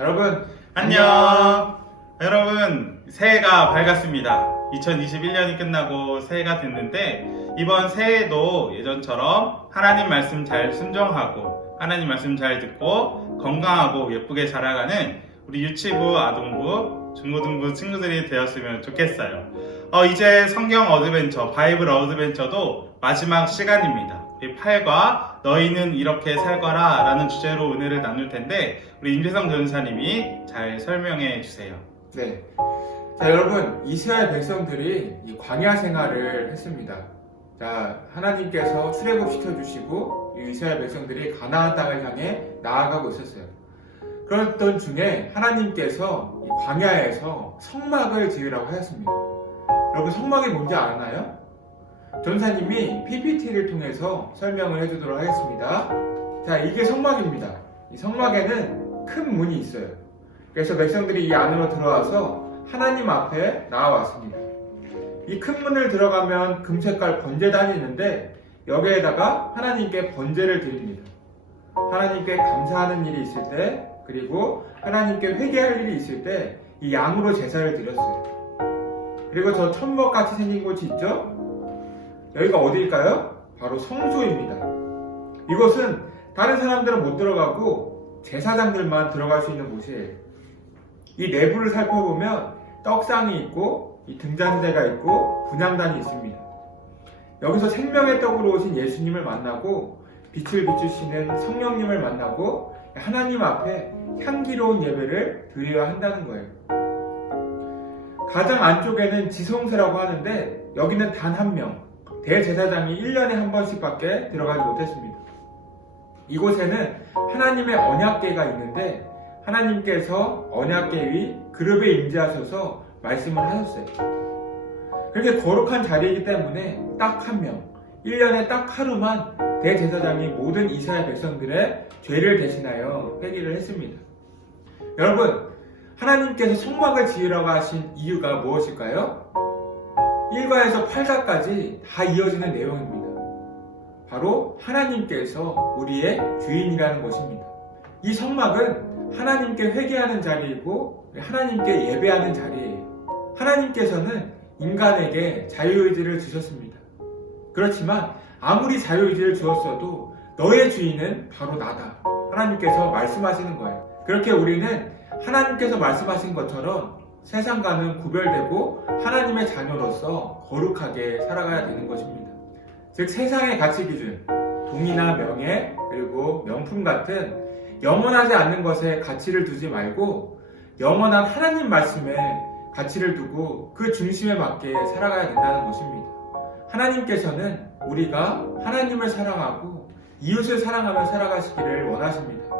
여러분 안녕. 여러분 새해가 밝았습니다. 2021년이 끝나고 새해가 됐는데 이번 새해도 예전처럼 하나님 말씀 잘 순종하고 하나님 말씀 잘 듣고 건강하고 예쁘게 자라가는 우리 유치부, 아동부, 중고등부 친구들이 되었으면 좋겠어요. 어, 이제 성경 어드벤처, 바이블 어드벤처도 마지막 시간입니다. 이 8과 너희는 이렇게 살거라 라는 주제로 은혜를 나눌 텐데 우리 임재성 전사님이 잘 설명해 주세요. 네. 자 여러분 이스라엘 백성들이 이 광야 생활을 했습니다. 자 하나님께서 출애굽 시켜 주시고 이 이스라엘 백성들이 가나안 땅을 향해 나아가고 있었어요. 그랬던 중에 하나님께서 이 광야에서 성막을 지으라고 하였습니다. 여러분 성막이 뭔지 아나요? 전사님이 PPT를 통해서 설명을 해주도록 하겠습니다. 자 이게 성막입니다. 이 성막에는 큰 문이 있어요. 그래서 백성들이 이 안으로 들어와서 하나님 앞에 나와왔습니다. 이 큰 문을 들어가면 금색깔 번제단이 있는데 여기에다가 하나님께 번제를 드립니다. 하나님께 감사하는 일이 있을 때 그리고 하나님께 회개할 일이 있을 때 이 양으로 제사를 드렸어요. 그리고 저 천막 같이 생긴 곳이 있죠? 여기가 어디일까요? 바로 성소입니다. 이곳은 다른 사람들은 못 들어가고 제사장들만 들어갈 수 있는 곳이에요. 이 내부를 살펴보면 떡상이 있고 이 등잔대가 있고 분향단이 있습니다. 여기서 생명의 떡으로 오신 예수님을 만나고 빛을 비추시는 성령님을 만나고 하나님 앞에 향기로운 예배를 드려야 한다는 거예요. 가장 안쪽에는 지성소라고 하는데 여기는 단 한 명, 대제사장이 1년에 한 번씩밖에 들어가지 못했습니다. 이곳에는 하나님의 언약궤가 있는데 하나님께서 언약궤 위 그룹에 임재하셔서 말씀을 하셨어요. 그렇게 거룩한 자리이기 때문에 딱 한 명, 1년에 딱 하루만 대제사장이 모든 이스라엘 백성들의 죄를 대신하여 회개를 했습니다. 여러분, 하나님께서 성막을 지으라고 하신 이유가 무엇일까요? 1과에서 8가까지 다 이어지는 내용입니다. 바로 하나님께서 우리의 주인이라는 것입니다. 이 성막은 하나님께 회개하는 자리이고 하나님께 예배하는 자리예요. 하나님께서는 인간에게 자유의지를 주셨습니다. 그렇지만 아무리 자유의지를 주었어도 너의 주인은 바로 나다. 하나님께서 말씀하시는 거예요. 그렇게 우리는 하나님께서 말씀하신 것처럼 세상과는 구별되고 하나님의 자녀로서 거룩하게 살아가야 되는 것입니다. 즉 세상의 가치 기준, 돈이나 명예, 그리고 명품 같은 영원하지 않는 것에 가치를 두지 말고 영원한 하나님 말씀에 가치를 두고 그 중심에 맞게 살아가야 된다는 것입니다. 하나님께서는 우리가 하나님을 사랑하고 이웃을 사랑하며 살아가시기를 원하십니다.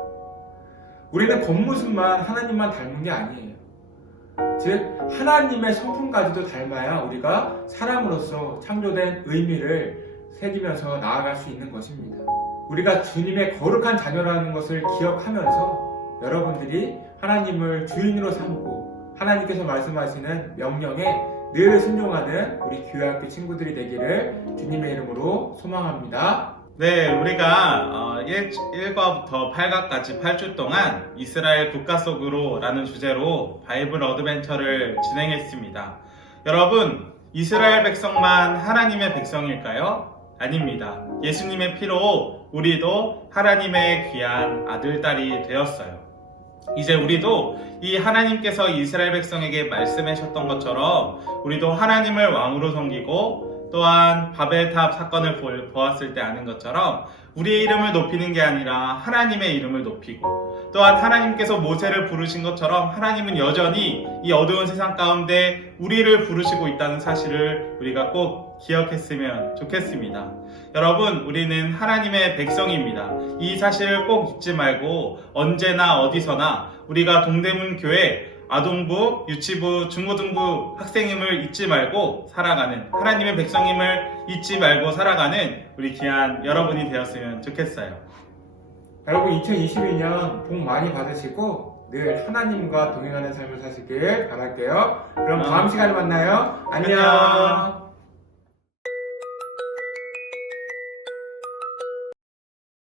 우리는 겉모습만 하나님만 닮은 게 아니에요. 즉, 하나님의 성품까지도 닮아야 우리가 사람으로서 창조된 의미를 새기면서 나아갈 수 있는 것입니다. 우리가 주님의 거룩한 자녀라는 것을 기억하면서 여러분들이 하나님을 주인으로 삼고 하나님께서 말씀하시는 명령에 늘 순종하는 우리 교회학교 친구들이 되기를 주님의 이름으로 소망합니다. 네, 우리가 1, 1과부터 8과까지 8주 동안 이스라엘 국가 속으로 라는 주제로 바이블 어드벤처를 진행했습니다. 여러분, 이스라엘 백성만 하나님의 백성일까요? 아닙니다. 예수님의 피로 우리도 하나님의 귀한 아들, 딸이 되었어요. 이제 우리도 이 하나님께서 이스라엘 백성에게 말씀하셨던 것처럼 우리도 하나님을 왕으로 섬기고 또한 바벨탑 사건을 보- 보았을 때 아는 것처럼 우리의 이름을 높이는 게 아니라 하나님의 이름을 높이고 또한 하나님께서 모세를 부르신 것처럼 하나님은 여전히 이 어두운 세상 가운데 우리를 부르시고 있다는 사실을 우리가 꼭 기억했으면 좋겠습니다. 여러분, 우리는 하나님의 백성입니다. 이 사실을 꼭 잊지 말고 언제나 어디서나 우리가 동대문 교회 아동부, 유치부, 중고등부 학생임을 잊지 말고 살아가는 하나님의 백성임을 잊지 말고 살아가는 우리 귀한 여러분이 되었으면 좋겠어요. 여러분 2022년 복 많이 받으시고 늘 하나님과 동행하는 삶을 사시길 바랄게요. 그럼 다음 시간에 만나요. 안녕. 안녕.